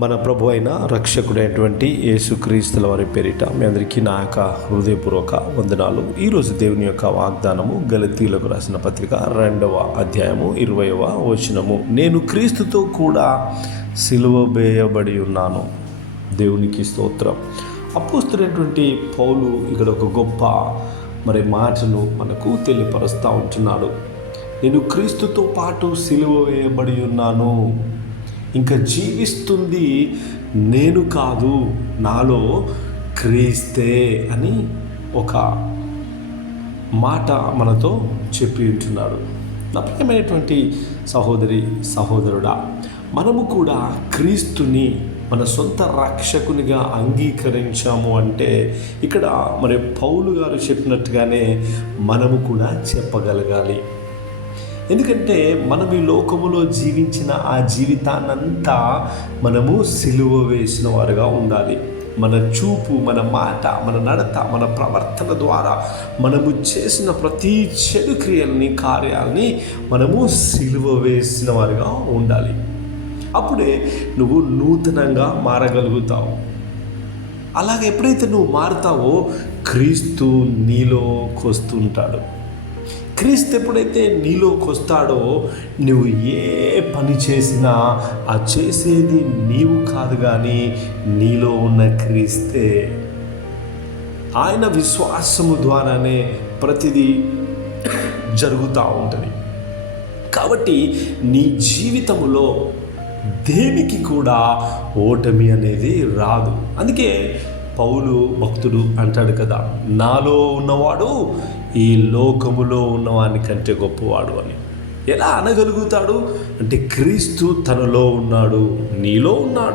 మన ప్రభు అయిన రక్షకుడైనటువంటి యేసుక్రీస్తుల వారి పేరిట మీ అందరికీ నా యొక్క హృదయపూర్వక వందనాలు. ఈరోజు దేవుని యొక్క వాగ్దానము గలతీయులకు రాసిన పత్రిక 2వ అధ్యాయము 20వ వచనము. నేను క్రీస్తుతో కూడా సిలువ వేయబడి ఉన్నాను. దేవునికి స్తోత్రం. అపోస్తలుడైనటువంటి పౌలు ఇక్కడ ఒక గొప్ప మాటను మనకు తెలియపరుస్తూ ఉంటున్నాడు. నేను క్రీస్తుతో పాటు సిలువ వేయబడి ఉన్నాను, ఇంకా జీవిస్తుంది నేను కాదు, నాలో క్రీస్తే అని ఒక మాట మనతో చెప్పి ఉంటున్నాడు. నా ప్రియమైనటువంటి సహోదరి సహోదరుడా, మనము కూడా క్రీస్తుని మన సొంత రక్షకునిగా అంగీకరించాము అంటే ఇక్కడ పౌలు గారు చెప్పినట్టుగానే మనము కూడా చెప్పగలగాలి. ఎందుకంటే మనం ఈ లోకములో జీవించిన ఆ జీవితాన్నంతా మనము సిలువ వేసిన వారుగా ఉండాలి. మన చూపు, మన మాట, మన నడత, మన ప్రవర్తన ద్వారా మనము చేసిన ప్రతి చెడు క్రియల్ని, కార్యాలని మనము సిలువ వేసిన వారుగా ఉండాలి. అప్పుడే నువ్వు నూతనంగా మారగలుగుతావు. అలాగే ఎప్పుడైతే నువ్వు మారుతావో క్రీస్తు నీలోకి వస్తుంటాడు. క్రీస్తు ఎప్పుడైతే నీలోకి వస్తాడో నువ్వు ఏ పని చేసినా ఆ చేసేది నీవు కాదు, కానీ నీలో ఉన్న క్రీస్తే. ఆయన విశ్వాసము ద్వారానే ప్రతిదీ జరుగుతూ ఉంటుంది. కాబట్టి నీ జీవితంలో దేనికి కూడా ఓటమి అనేది రాదు. అందుకే పౌలు భక్తుడు అంటాడు కదా, నాలో ఉన్నవాడు ఈ లోకములో ఉన్నవాని కంటే గొప్పవాడు అని. ఎలా అనగలుగుతాడు అంటే క్రీస్తు తనలో ఉన్నాడు, నీలో ఉన్నాడు.